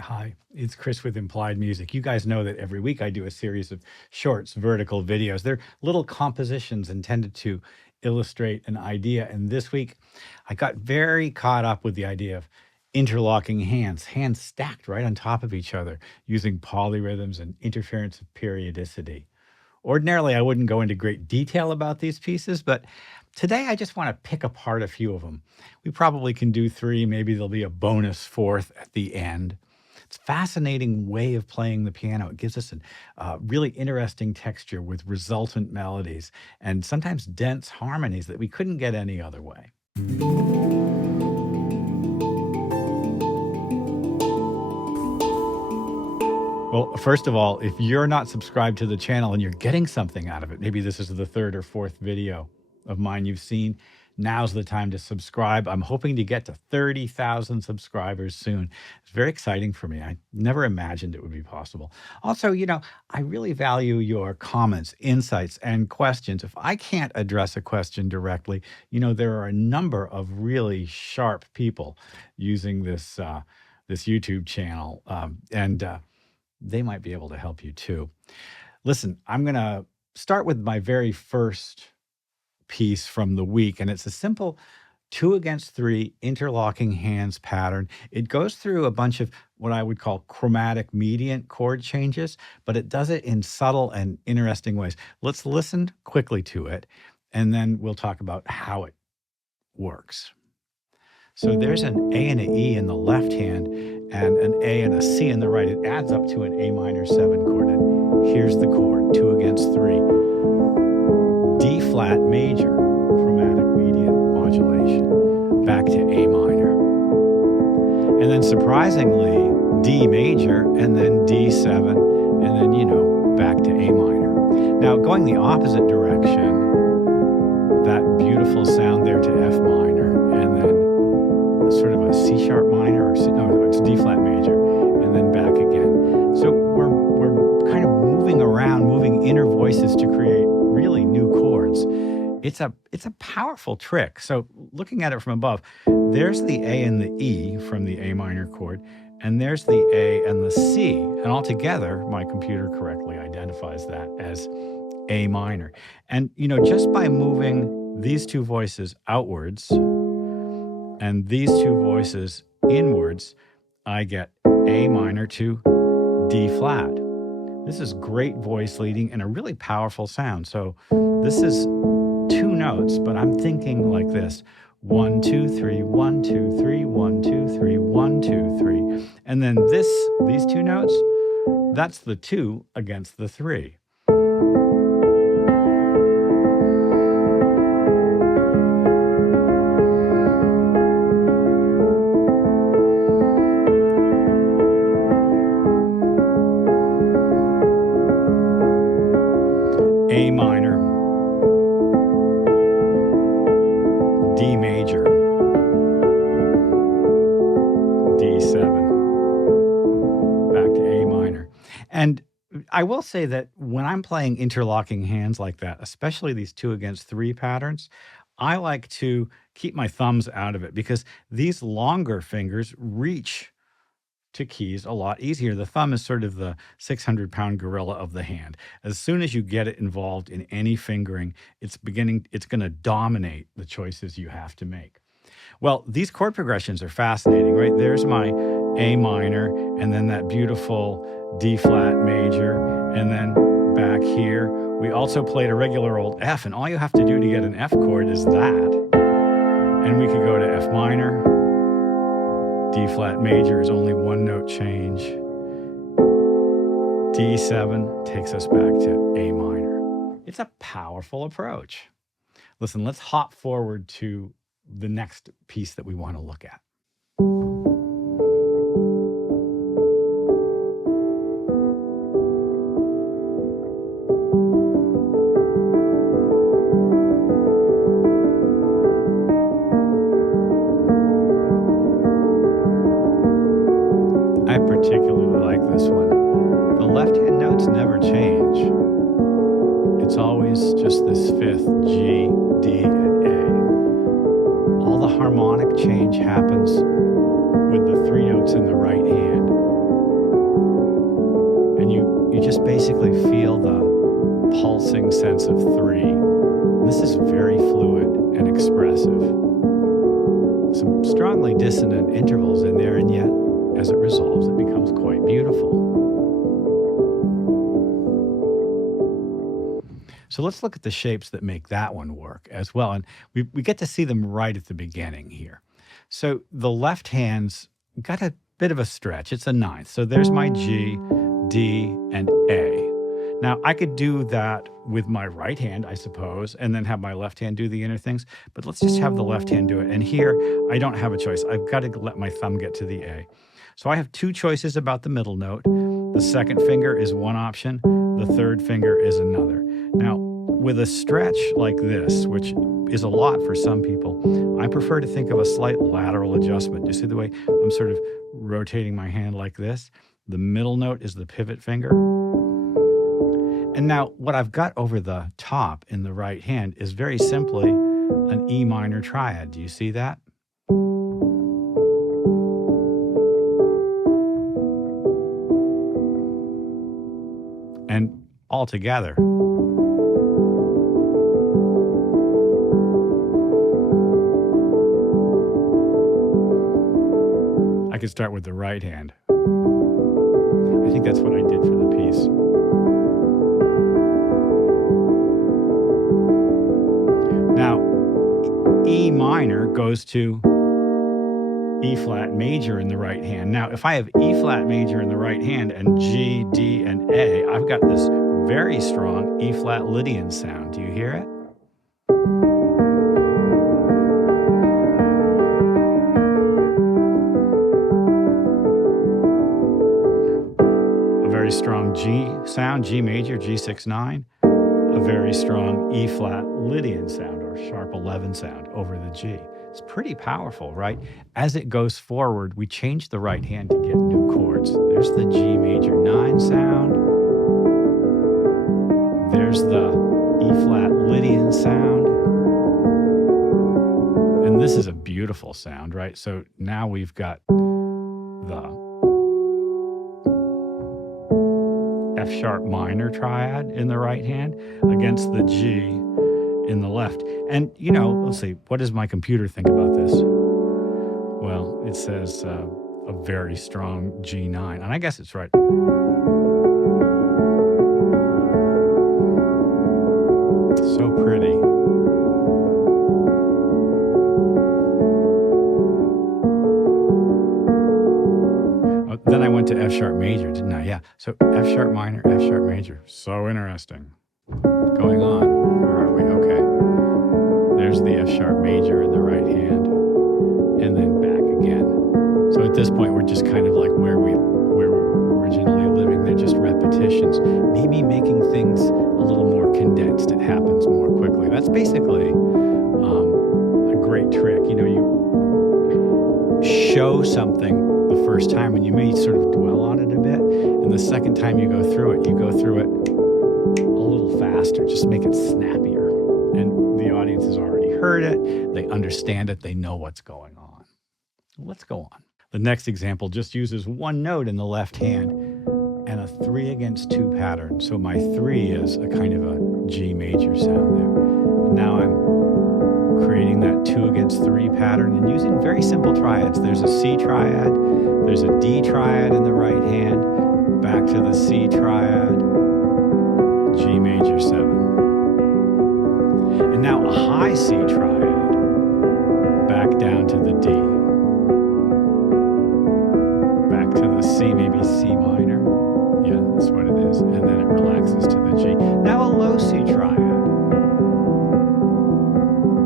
Hi, it's Chris with Implied Music. You guys know that every week I do a series of shorts, vertical videos. They're little compositions intended to illustrate an idea. And this week I got very caught up with the idea of interlocking hands, hands stacked right on top of each other using polyrhythms and interference of periodicity. Ordinarily, I wouldn't go into great detail about these pieces, but today I just want to pick apart a few of them. We probably can do three, maybe there'll be a bonus fourth at the end. It's a fascinating way of playing the piano. It gives us a really interesting texture with resultant melodies and sometimes dense harmonies that we couldn't get any other way. Well, first of all, if you're not subscribed to the channel and you're getting something out of it, maybe this is the third or fourth video of mine you've seen, now's the time to subscribe. I'm hoping to get to 30,000 subscribers soon. It's very exciting for me. I never imagined it would be possible. Also, I really value your comments, insights, and questions. If I can't address a question directly, there are a number of really sharp people using this YouTube channel, and they might be able to help you too. Listen, I'm going to start with my very first piece from the week, and it's a simple 2 against 3 interlocking hands pattern. It goes through a bunch of what I would call chromatic mediant chord changes, but it does it in subtle and interesting ways. Let's listen quickly to it, and then we'll talk about how it works. So there's an A and an E in the left hand and an A and a C in the right. It adds up to an A minor 7 chord. And here's the chord, 2 against 3. D flat major, chromatic mediant modulation, back to A minor. And then surprisingly, D major, and then D7, and then, back to A minor. Now, going the opposite direction, that beautiful sound there to F minor, and then sort of a C sharp minor, no, it's D flat major, and then back again. So we're kind of moving around, moving inner voices to create really new chords. It's a powerful trick. So looking at it from above, there's the A and the E from the A minor chord, and there's the A and the C, and altogether, my computer correctly identifies that as A minor. And just by moving these two voices outwards and these two voices inwards, I get A minor to D flat. This is great voice leading and a really powerful sound. So this is 2 notes, but I'm thinking like this: 1, 2, 3, 1, 2, 3, 1, 2, 3, 1, 2, 3. And then these 2 notes, that's the 2 against the 3. A minor, D major, D7, back to A minor. And I will say that when I'm playing interlocking hands like that, especially these 2 against 3 patterns, I like to keep my thumbs out of it because these longer fingers reach to keys a lot easier. The thumb is sort of the 600-pound gorilla of the hand. As soon as you get it involved in any fingering, it's going to dominate the choices you have to make. Well, these chord progressions are fascinating, right? There's my A minor, and then that beautiful D flat major, and then back here, we also played a regular old F, and all you have to do to get an F chord is that. And we could go to F minor, D flat major is only 1 note change. D7 takes us back to A minor. It's a powerful approach. Listen, let's hop forward to the next piece that we want to look at. I particularly like this one. The left-hand notes never change. It's always just this 5th, G, D, and A. All the harmonic change happens with the 3 notes in the right hand. pulsing sense of 3. This is very fluid and expressive. Some strongly dissonant intervals in there, and yet, as it resolves, it becomes quite beautiful. So let's look at the shapes that make that one work as well. And we get to see them right at the beginning here. So the left hand's got a bit of a stretch. It's a ninth. So there's my G, D, and A. Now, I could do that with my right hand, I suppose, and then have my left hand do the inner things. But let's just have the left hand do it. And here, I don't have a choice. I've got to let my thumb get to the A. So I have two choices about the middle note. The second finger is one option. The third finger is another. Now, with a stretch like this, which is a lot for some people, I prefer to think of a slight lateral adjustment. You see the way I'm sort of rotating my hand like this? The middle note is the pivot finger. And now what I've got over the top in the right hand is very simply an E minor triad. Do you see that? And all together. I could start with the right hand. I think that's what I did for the piece. Now, E minor goes to E flat major in the right hand. Now, if I have E flat major in the right hand and G, D, and A, I've got this very strong E flat Lydian sound. Do you hear it? A very strong G sound, G major, G6-9. A very strong E flat Lydian sound, or sharp 11 sound over the G. It's pretty powerful, right? As it goes forward, we change the right hand to get new chords. There's the G major 9 sound. There's the E flat Lydian sound. And this is a beautiful sound, right? So now we've got the F sharp minor triad in the right hand against the G in the left. And, you know, let's see, what does my computer think about this? Well, it says a very strong G9, and I guess it's right. So pretty. Then I went to F sharp major, didn't I? Yeah. So F sharp minor, F sharp major. So interesting. Going on. Where are we? Okay. There's the F sharp major in the right hand. And then back again. So at this point, we're just kind of like where we were originally living. They're just repetitions. Maybe making things a little more condensed. It happens more quickly. That's basically a great trick. You know, you show something the first time and you may sort of dwell on it a bit, and the second time you go through it a little faster. Just make it snappier, and the audience has already heard it, they understand it, they know what's going on. Let's go on. The next example just uses one note in the left hand and a 3 against 2 pattern. So my 3 is a kind of a G major sound there. And now I'm creating that 2 against 3 pattern and using very simple triads. There's a C triad, there's a D triad in the right hand, back to the C triad, G major 7. And now a high C triad, back down to the D, back to the C, maybe C minor. Yeah, that's what it is. And then it relaxes to the G. Now a low C triad.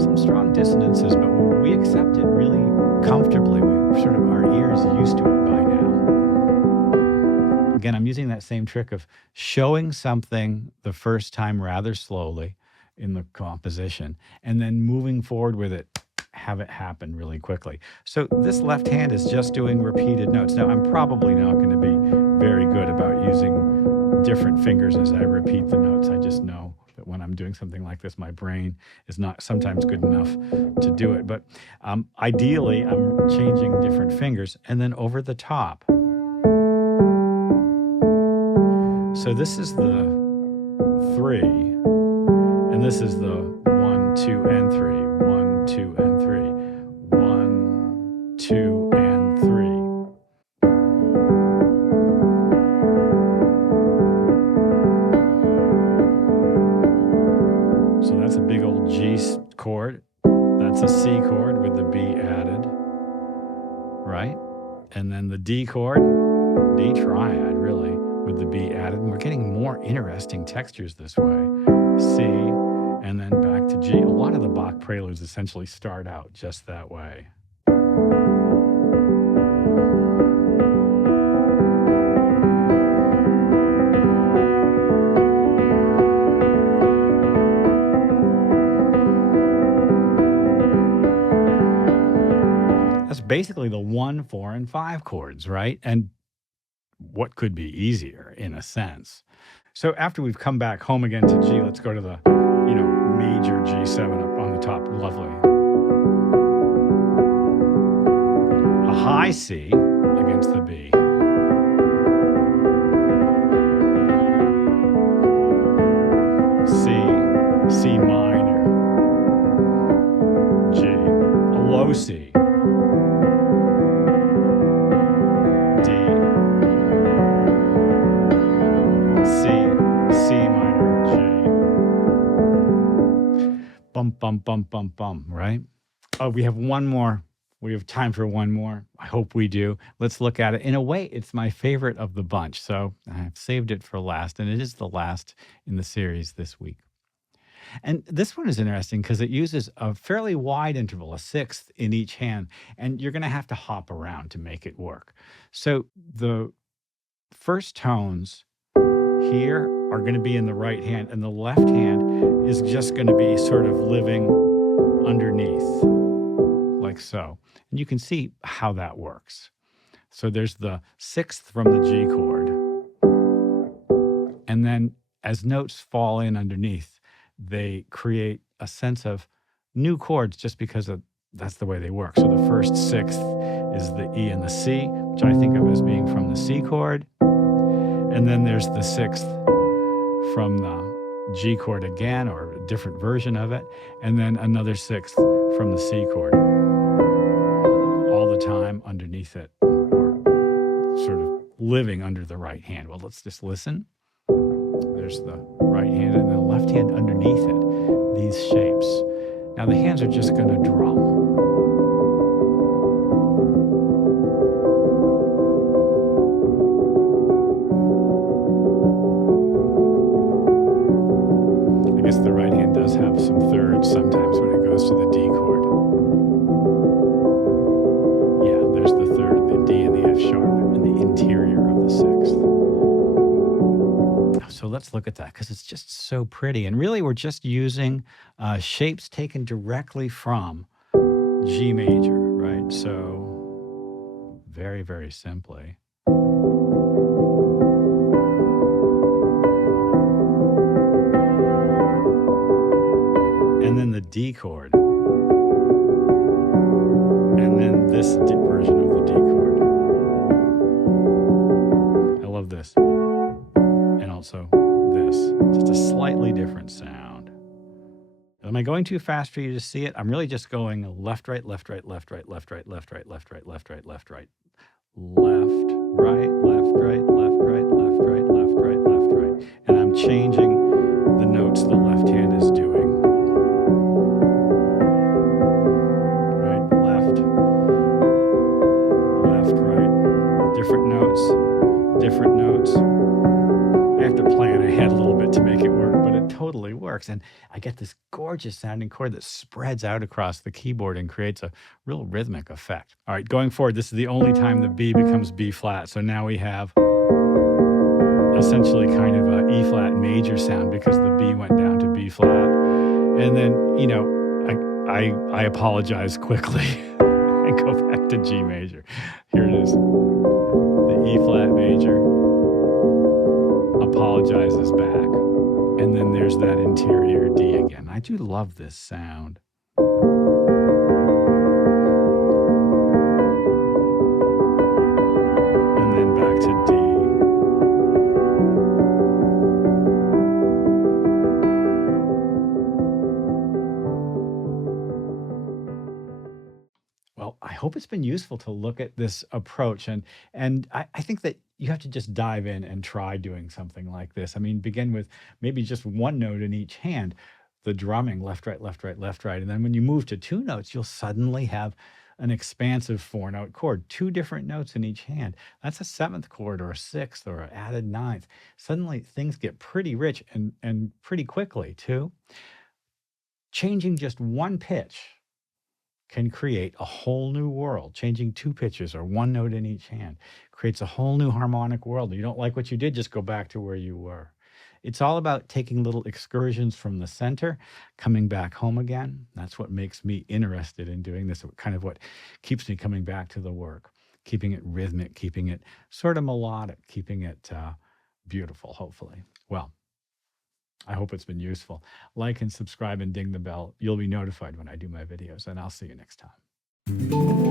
Some strong dissonances, but we accept it really comfortably. We sort of, our ears used to it by now. Again, I'm using that same trick of showing something the first time rather slowly in the composition, and then moving forward with it, have it happen really quickly. So this left hand is just doing repeated notes. Now, I'm probably not going to be very good about using different fingers as I repeat the notes. I just know that when I'm doing something like this, my brain is not sometimes good enough to do it. But ideally, I'm changing different fingers. And then over the top. So this is the 3. And this is the 1, 2, and 3. 1, 2, and 3. 1, 2, and 3. So that's a big old G chord. That's a C chord with the B added, right? And then the D chord, D triad really, with the B added. And we're getting more interesting textures this way. C, and then back to G. A lot of the Bach preludes essentially start out just that way. That's basically the 1, 4, and 5 chords, right? And what could be easier in a sense? So after we've come back home again to G, let's go to the, major G7 up on the top. Lovely. A high C against the B. C minor. G. A low C. Bum, bum, bum, bum, right? Oh, we have one more. We have time for one more. I hope we do. Let's look at it. In a way, it's my favorite of the bunch. So I've saved it for last, and it is the last in the series this week. And this one is interesting because it uses a fairly wide interval, a sixth in each hand, and you're going to have to hop around to make it work. So the first tones here are going to be in the right hand, and the left hand is just going to be sort of living underneath, like so. And you can see how that works. So there's the sixth from the G chord, and then as notes fall in underneath, they create a sense of new chords just because that's the way they work. So the first sixth is the E and the C, which I think of as being from the C chord. And then there's the sixth from the G chord again, or a different version of it. And then another sixth from the C chord. All the time underneath it, or sort of living under the right hand. Well, let's just listen. There's the right hand and the left hand underneath it, these shapes. Now the hands are just going to drum. I guess the right hand does have some thirds sometimes when it goes to the D chord. Yeah, there's the third, the D and the F sharp in the interior of the sixth. So let's look at that because it's just so pretty. And really, we're just using shapes taken directly from G major, right? So very, very simply. And then the D chord. And then this version of the D chord. I love this. And also this. Just a slightly different sound. Am I going too fast for you to see it? I'm really just going left, right, left, right, left, right, left, right, left, right, left, right, left, right, left, right. Left, right, left, right, left, right, left, right, left, right, left, right. And I'm changing the notes the left hand is doing. Right, left, right. Different notes, different notes. I have to plan ahead a little bit to make it work, but it totally works. And I get this gorgeous sounding chord that spreads out across the keyboard and creates a real rhythmic effect. All right, going forward, this is the only time the B becomes B flat. So now we have essentially kind of a E flat major sound because the B went down to B flat. And then, I apologize quickly and go back to G major. Here it is. The E flat major apologizes back. And then there's that interior D again. I do love this sound. And then back to D. hope it's been useful to look at this approach. And I think that you have to just dive in and try doing something like this. I mean, begin with maybe just one note in each hand, the drumming left, right, left, right, left, right. And then when you move to two notes, you'll suddenly have an expansive four-note chord, two different notes in each hand. That's a seventh chord or a sixth or an added ninth. Suddenly things get pretty rich and pretty quickly too. Changing just one pitch can create a whole new world. Changing two pitches or one note in each hand creates a whole new harmonic world. You don't like what you did, just go back to where you were. It's all about taking little excursions from the center, coming back home again. That's what makes me interested in doing this, kind of what keeps me coming back to the work, keeping it rhythmic, keeping it sort of melodic, keeping it beautiful, hopefully. Well, I hope it's been useful. Like and subscribe and ding the bell. You'll be notified when I do my videos, and I'll see you next time.